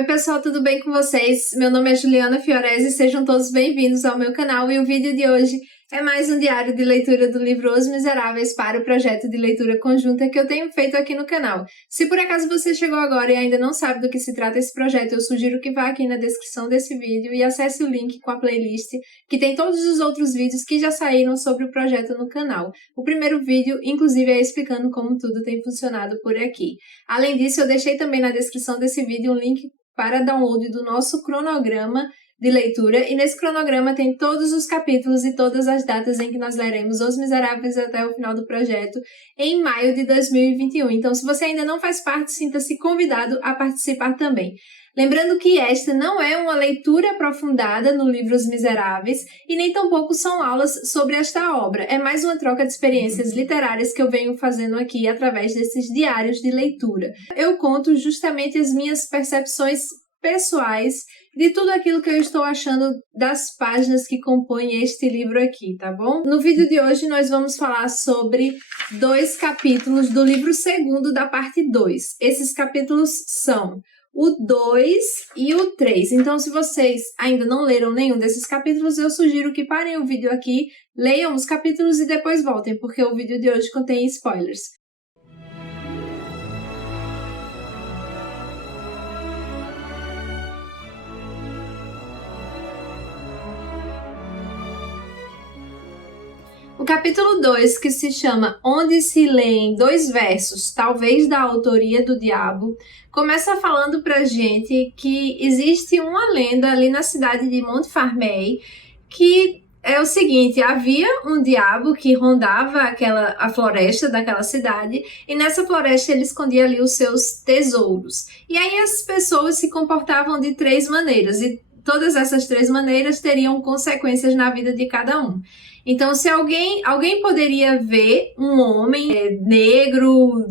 Oi pessoal, tudo bem com vocês? Meu nome é Juliana Fiorese e sejam todos bem-vindos ao meu canal, e o vídeo de hoje é mais um diário de leitura do livro Os Miseráveis para o projeto de leitura conjunta que eu tenho feito aqui no canal. Se por acaso você chegou agora e ainda não sabe do que se trata esse projeto, eu sugiro que vá aqui na descrição desse vídeo e acesse o link com a playlist que tem todos os outros vídeos que já saíram sobre o projeto no canal. O primeiro vídeo, inclusive, é explicando como tudo tem funcionado por aqui. Além disso, eu deixei também na descrição desse vídeo um link para download do nosso cronograma de leitura, e nesse cronograma tem todos os capítulos e todas as datas em que nós leremos Os Miseráveis até o final do projeto, em maio de 2021. Então, se você ainda não faz parte, sinta-se convidado a participar também. Lembrando que esta não é uma leitura aprofundada no livro Os Miseráveis e nem tampouco são aulas sobre esta obra. É mais uma troca de experiências literárias que eu venho fazendo aqui através desses diários de leitura. Eu conto justamente as minhas percepções pessoais de tudo aquilo que eu estou achando das páginas que compõem este livro aqui, tá bom? No vídeo de hoje nós vamos falar sobre 2 capítulos do livro segundo da parte 2. Esses capítulos são o 2 e o 3. Então, se vocês ainda não leram nenhum desses capítulos, eu sugiro que parem o vídeo aqui, leiam os capítulos e depois voltem, porque o vídeo de hoje contém spoilers. O capítulo 2, que se chama Onde se lêem 2 versos, talvez da autoria do diabo, começa falando pra gente que existe uma lenda ali na cidade de Montfermeil, que é o seguinte: havia um diabo que rondava a floresta daquela cidade, e nessa floresta ele escondia ali os seus tesouros. E aí as pessoas se comportavam de 3 maneiras, e todas essas 3 maneiras teriam consequências na vida de cada um. Então, se alguém poderia ver um homem negro,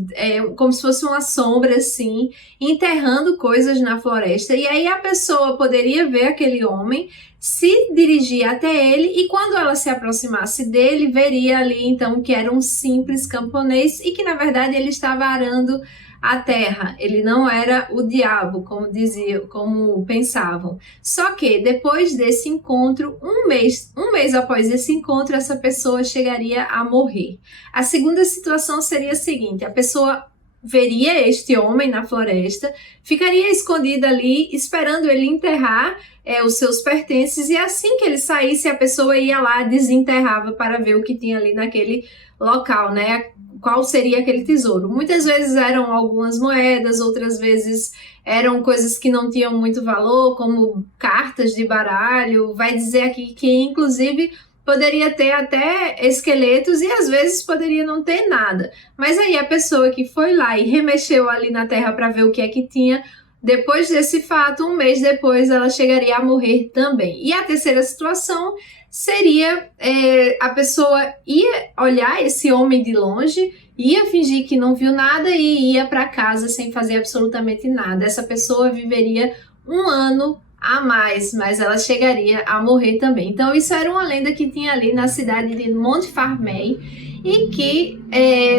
como se fosse uma sombra assim, enterrando coisas na floresta, e aí a pessoa poderia ver aquele homem, se dirigir até ele, e quando ela se aproximasse dele, veria ali então que era um simples camponês e que na verdade ele estava arando a terra. Ele não era o diabo, como pensavam. Só que depois desse encontro, um mês após esse encontro, essa pessoa chegaria a morrer. A segunda situação seria a seguinte: a pessoa veria este homem na floresta, ficaria escondida ali, esperando ele enterrar os seus pertences, e assim que ele saísse, a pessoa ia lá, desenterrava para ver o que tinha ali naquele local, né? Qual seria aquele tesouro. Muitas vezes eram algumas moedas, outras vezes eram coisas que não tinham muito valor, como cartas de baralho. Vai dizer aqui que, inclusive, poderia ter até esqueletos e às vezes poderia não ter nada. Mas aí a pessoa que foi lá e remexeu ali na terra para ver o que é que tinha, depois desse fato, um mês depois, ela chegaria a morrer também. E a terceira situação seria a pessoa ia olhar esse homem de longe, ia fingir que não viu nada e ia para casa sem fazer absolutamente nada. Essa pessoa viveria 1 ano a mais, mas ela chegaria a morrer também. Então isso era uma lenda que tinha ali na cidade de Montfermeil, e que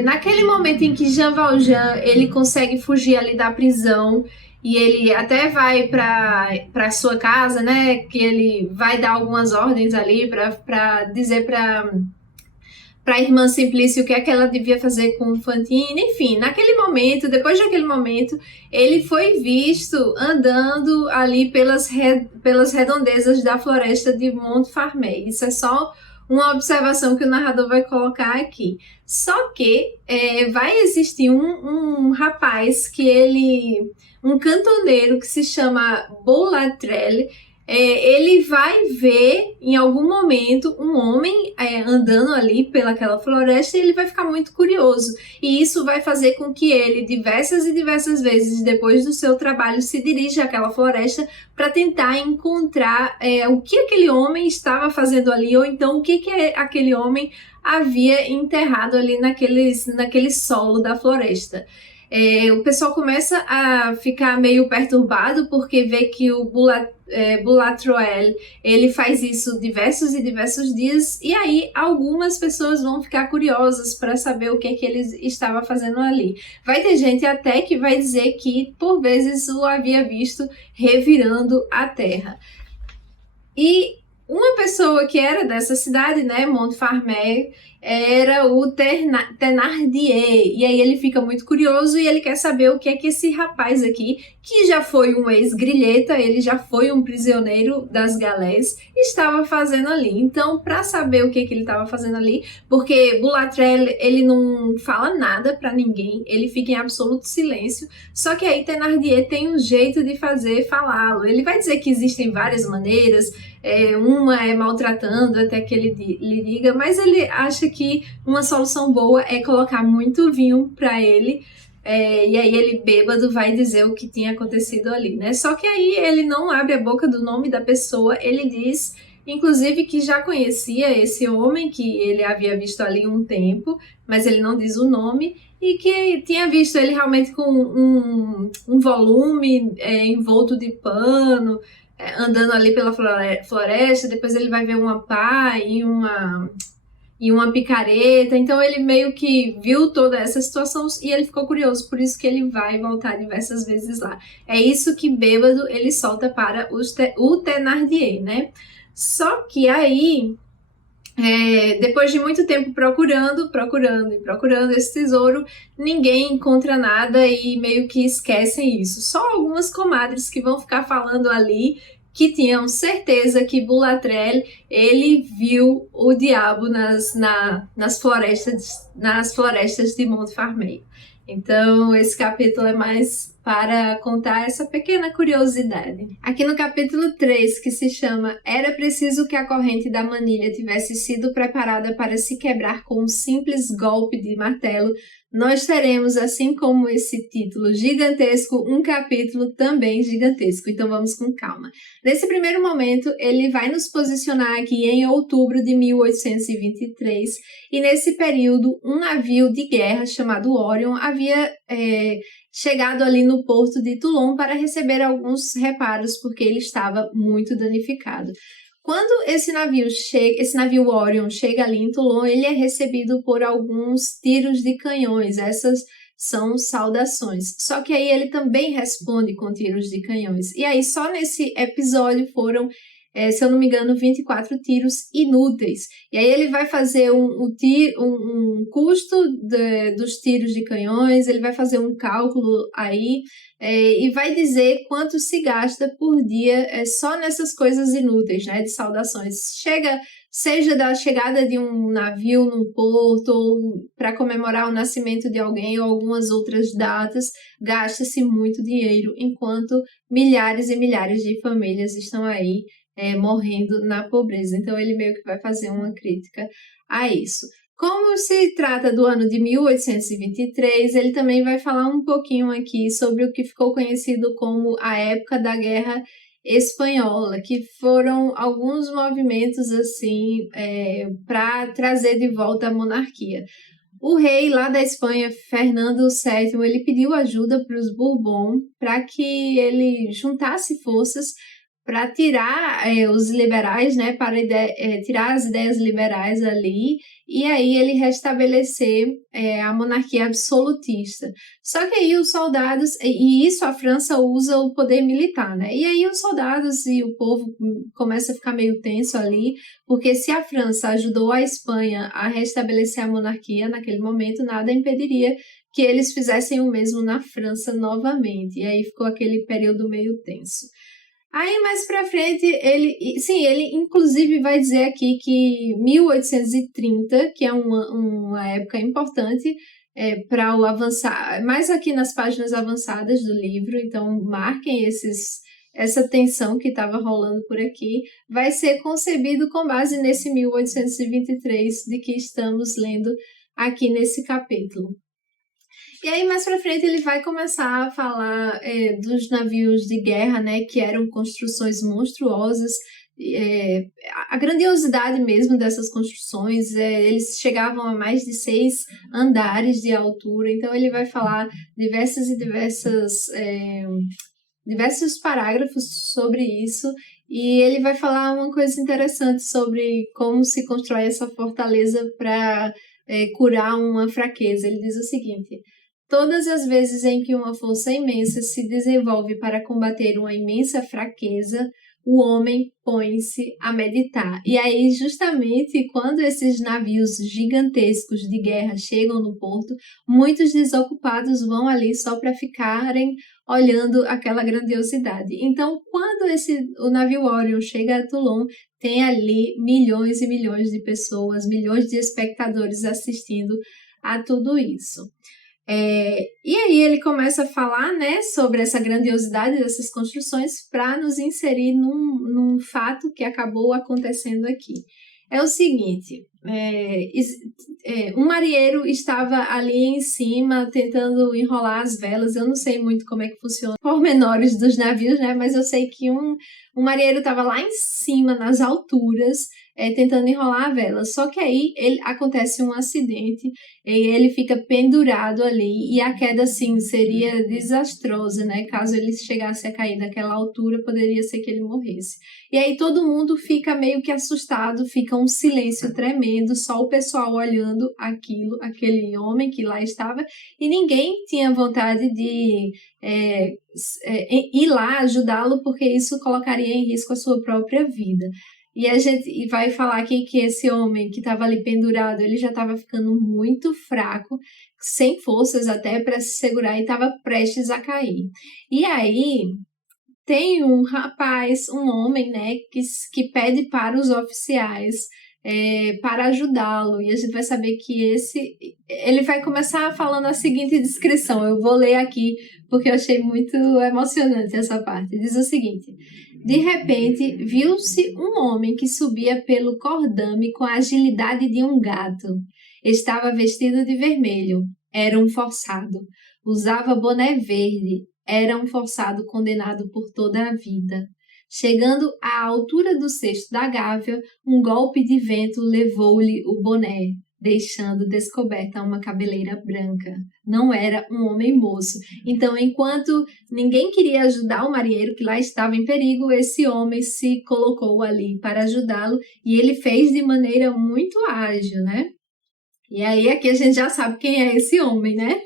naquele momento em que Jean Valjean ele consegue fugir ali da prisão, e ele até vai para sua casa, né, que ele vai dar algumas ordens ali para dizer para a irmã Simplícia o que é que ela devia fazer com Fantine. Enfim, naquele momento, depois daquele momento, ele foi visto andando ali pelas redondezas da floresta de Montfermeil. Isso é só uma observação que o narrador vai colocar aqui. Só que vai existir um rapaz um cantoneiro que se chama Boulatruelle. Ele vai ver em algum momento um homem andando ali pelaquela floresta, e ele vai ficar muito curioso, e isso vai fazer com que ele diversas e diversas vezes depois do seu trabalho se dirija àquela floresta para tentar encontrar o que aquele homem estava fazendo ali, ou então o que aquele homem havia enterrado ali naquele solo da floresta. O pessoal começa a ficar meio perturbado porque vê que o Boulatruelle, ele faz isso diversos e diversos dias, e aí algumas pessoas vão ficar curiosas para saber o que é que ele estava fazendo ali. Vai ter gente até que vai dizer que por vezes o havia visto revirando a terra. E uma pessoa que era dessa cidade, né, Montfermeil, era o Thénardier. E aí ele fica muito curioso e ele quer saber o que é que esse rapaz aqui, que já foi um ex-grilheta, ele já foi um prisioneiro das galés, estava fazendo ali. Então, para saber o que é que ele estava fazendo ali, porque Boulatruelle, ele não fala nada para ninguém, ele fica em absoluto silêncio, só que aí Thénardier tem um jeito de fazer falá-lo. Ele vai dizer que existem várias maneiras, uma é maltratando até que ele lhe diga, mas ele acha que uma solução boa é colocar muito vinho para ele, e aí ele bêbado vai dizer o que tinha acontecido ali, né? Só que aí ele não abre a boca do nome da pessoa, ele diz, inclusive, que já conhecia esse homem, que ele havia visto ali um tempo, mas ele não diz o nome, e que tinha visto ele realmente com um volume envolto de pano, andando ali pela floresta, depois ele vai ver uma pá e uma picareta, então ele meio que viu toda essa situação e ele ficou curioso, por isso que ele vai voltar diversas vezes lá. É isso que bêbado ele solta para o Thénardier, né? Só que aí, depois de muito tempo procurando esse tesouro, ninguém encontra nada e meio que esquecem isso. Só algumas comadres que vão ficar falando ali que tinham certeza que Boulatruelle, ele viu o diabo nas florestas de Montfermeil. Então, esse capítulo é mais para contar essa pequena curiosidade. Aqui no capítulo 3, que se chama Era preciso que a corrente da manilha tivesse sido preparada para se quebrar com um simples golpe de martelo, nós teremos, assim como esse título gigantesco, um capítulo também gigantesco. Então vamos com calma. Nesse primeiro momento, ele vai nos posicionar aqui em outubro de 1823, e nesse período, um navio de guerra chamado Orion havia chegado ali no porto de Toulon para receber alguns reparos, porque ele estava muito danificado. Quando esse navio Orion chega ali em Toulon, ele é recebido por alguns tiros de canhões. Essas são saudações. Só que aí ele também responde com tiros de canhões. E aí só nesse episódio foram, se eu não me engano, 24 tiros inúteis. E aí ele vai fazer um custo dos tiros de canhões, ele vai fazer um cálculo aí, e vai dizer quanto se gasta por dia só nessas coisas inúteis, né, de saudações. Seja da chegada de um navio num porto, ou para comemorar o nascimento de alguém, ou algumas outras datas, gasta-se muito dinheiro, enquanto milhares e milhares de famílias estão aí morrendo na pobreza. Então ele meio que vai fazer uma crítica a isso. Como se trata do ano de 1823, ele também vai falar um pouquinho aqui sobre o que ficou conhecido como a época da Guerra Espanhola, que foram alguns movimentos assim para trazer de volta a monarquia. O rei lá da Espanha, Fernando VII, ele pediu ajuda para os Bourbon para que ele juntasse forças para tirar os liberais, né, para tirar as ideias liberais ali, e aí ele restabelecer a monarquia absolutista. Só que aí os soldados, e isso a França usa o poder militar, né, e aí os soldados e o povo começa a ficar meio tenso ali, porque se a França ajudou a Espanha a restabelecer a monarquia naquele momento, nada impediria que eles fizessem o mesmo na França novamente, e aí ficou aquele período meio tenso. Aí, mais pra frente, ele inclusive vai dizer aqui que 1830, que é uma época importante para o avançar, mais aqui nas páginas avançadas do livro, então marquem essa tensão que estava rolando por aqui, vai ser concebido com base nesse 1823 de que estamos lendo aqui nesse capítulo. E aí, mais pra frente, ele vai começar a falar dos navios de guerra, né, que eram construções monstruosas a grandiosidade mesmo dessas construções, eles chegavam a mais de 6 andares de altura, então ele vai falar diversos parágrafos sobre isso, e ele vai falar uma coisa interessante sobre como se constrói essa fortaleza para curar uma fraqueza. Ele diz o seguinte: todas as vezes em que uma força imensa se desenvolve para combater uma imensa fraqueza, o homem põe-se a meditar. E aí, justamente, quando esses navios gigantescos de guerra chegam no porto, muitos desocupados vão ali só para ficarem olhando aquela grandiosidade. Então, quando o navio Orion chega a Toulon, tem ali milhões e milhões de pessoas, milhões de espectadores assistindo a tudo isso. E aí ele começa a falar, né, sobre essa grandiosidade dessas construções para nos inserir num fato que acabou acontecendo aqui. É o seguinte, um marinheiro estava ali em cima tentando enrolar as velas. Eu não sei muito como é que funciona os pormenores dos navios, né, mas eu sei que um marinheiro estava lá em cima, nas alturas, tentando enrolar a vela. Só que aí acontece um acidente e ele fica pendurado ali, e a queda, assim, seria desastrosa, né? Caso ele chegasse a cair daquela altura, poderia ser que ele morresse. E aí todo mundo fica meio que assustado, fica um silêncio tremendo, só o pessoal olhando aquele homem que lá estava, e ninguém tinha vontade de ir lá ajudá-lo, porque isso colocaria em risco a sua própria vida. E a gente vai falar aqui que esse homem que estava ali pendurado, ele já estava ficando muito fraco, sem forças até para se segurar, e estava prestes a cair. E aí tem um rapaz, um homem, né, que pede para os oficiais para ajudá-lo. E a gente vai saber que ele vai começar falando a seguinte descrição. Eu vou ler aqui porque eu achei muito emocionante essa parte. Diz o seguinte: de repente, viu-se um homem que subia pelo cordame com a agilidade de um gato. Estava vestido de vermelho. Era um forçado. Usava boné verde. Era um forçado condenado por toda a vida. Chegando à altura do cesto da gávea, um golpe de vento levou-lhe o boné, deixando descoberta uma cabeleira branca. Não era um homem moço. Então, enquanto ninguém queria ajudar o marinheiro que lá estava em perigo, esse homem se colocou ali para ajudá-lo, e ele fez de maneira muito ágil, né? E aí aqui a gente já sabe quem é esse homem, né?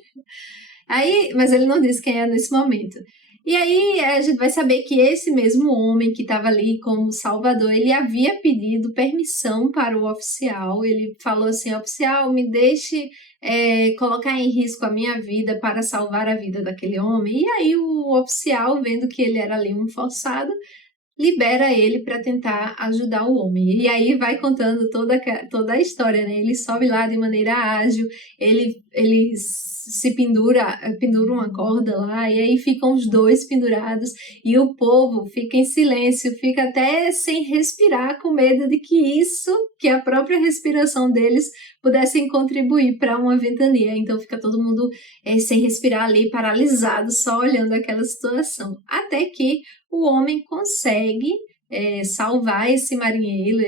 Mas ele não disse quem é nesse momento. E aí a gente vai saber que esse mesmo homem que estava ali como salvador, ele havia pedido permissão para o oficial. Ele falou assim: oficial, me deixe colocar em risco a minha vida para salvar a vida daquele homem. E aí o oficial, vendo que ele era ali um forçado, libera ele para tentar ajudar o homem. E aí vai contando toda a história, né? Ele sobe lá de maneira ágil, ele se pendura uma corda lá, e aí ficam os dois pendurados, e o povo fica em silêncio, fica até sem respirar, com medo de que a própria respiração deles pudessem contribuir para uma ventania. Então fica todo mundo sem respirar ali, paralisado, só olhando aquela situação. Até que o homem consegue salvar esse marinheiro,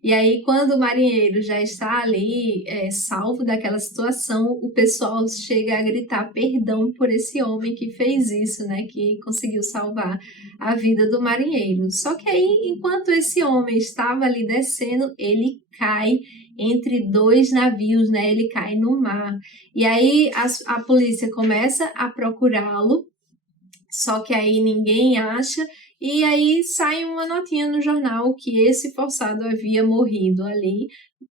e aí quando o marinheiro já está ali salvo daquela situação, o pessoal chega a gritar perdão por esse homem que fez isso, né, que conseguiu salvar a vida do marinheiro. Só que aí, enquanto esse homem estava ali descendo, ele cai entre dois navios, né, ele cai no mar. E aí a polícia começa a procurá-lo, só que aí ninguém acha, e aí sai uma notinha no jornal que esse forçado havia morrido ali,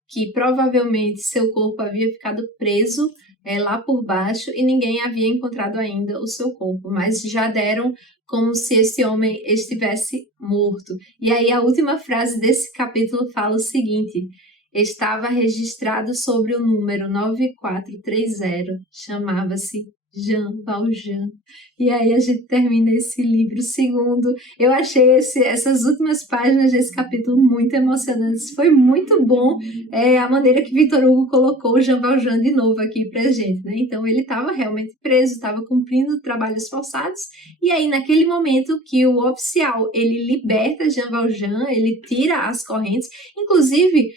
que provavelmente seu corpo havia ficado preso lá por baixo, e ninguém havia encontrado ainda o seu corpo, mas já deram como se esse homem estivesse morto. E aí a última frase desse capítulo fala o seguinte: estava registrado sobre o número 9430, chamava-se Jean Valjean. E aí a gente termina esse livro segundo. Eu achei essas últimas páginas desse capítulo muito emocionantes. Foi muito bom a maneira que Victor Hugo colocou o Jean Valjean de novo aqui pra gente, né? Então ele estava realmente preso, estava cumprindo trabalhos forçados. E aí naquele momento que o oficial ele liberta Jean Valjean, ele tira as correntes. Inclusive,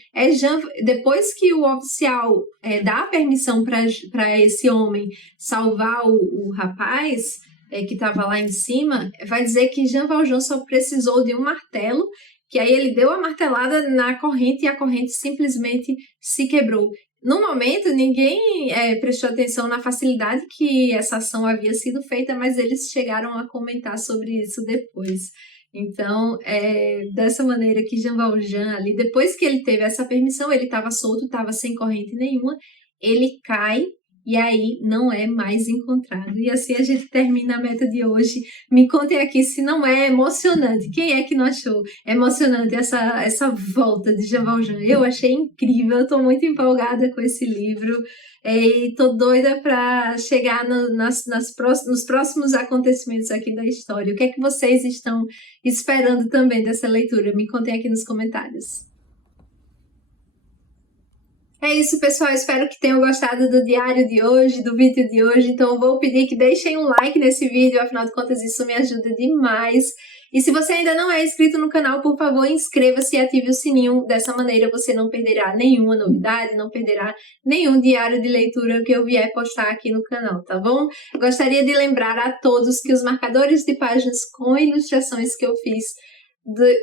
depois que o oficial dá a permissão para esse homem salvar o rapaz que estava lá em cima, vai dizer que Jean Valjean só precisou de um martelo, que aí ele deu a martelada na corrente e a corrente simplesmente se quebrou. No momento, ninguém prestou atenção na facilidade que essa ação havia sido feita, mas eles chegaram a comentar sobre isso depois. Então, dessa maneira que Jean Valjean ali, depois que ele teve essa permissão, ele estava solto, estava sem corrente nenhuma, ele cai e aí não é mais encontrado. E assim a gente termina a meta de hoje. Me contem aqui se não é emocionante. Quem é que não achou emocionante essa volta de Jean Valjean? Eu achei incrível, eu tô muito empolgada com esse livro. E tô doida para chegar nos próximos acontecimentos aqui da história. O que é que vocês estão esperando também dessa leitura? Me contem aqui nos comentários. É isso, pessoal. Espero que tenham gostado do diário de hoje, do vídeo de hoje. Então, eu vou pedir que deixem um like nesse vídeo, afinal de contas, isso me ajuda demais. E se você ainda não é inscrito no canal, por favor, inscreva-se e ative o sininho. Dessa maneira, você não perderá nenhuma novidade, não perderá nenhum diário de leitura que eu vier postar aqui no canal, tá bom? Gostaria de lembrar a todos que os marcadores de páginas com ilustrações que eu fiz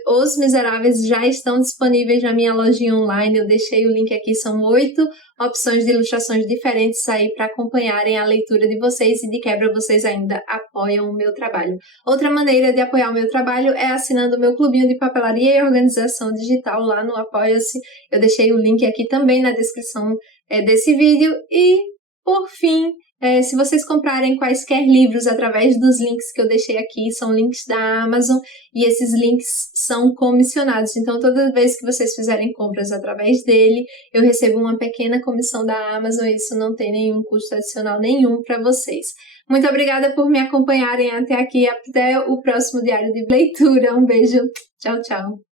Os Miseráveis já estão disponíveis na minha lojinha online. Eu deixei o link aqui, são 8 opções de ilustrações diferentes aí para acompanharem a leitura de vocês e de quebra vocês ainda apoiam o meu trabalho. Outra maneira de apoiar o meu trabalho é assinando o meu clubinho de papelaria e organização digital lá no Apoia-se. Eu deixei o link aqui também na descrição desse vídeo e, por fim, se vocês comprarem quaisquer livros através dos links que eu deixei aqui, são links da Amazon e esses links são comissionados. Então, toda vez que vocês fizerem compras através dele, eu recebo uma pequena comissão da Amazon e isso não tem nenhum custo adicional nenhum para vocês. Muito obrigada por me acompanharem até aqui. Até o próximo diário de leitura. Um beijo. Tchau, tchau.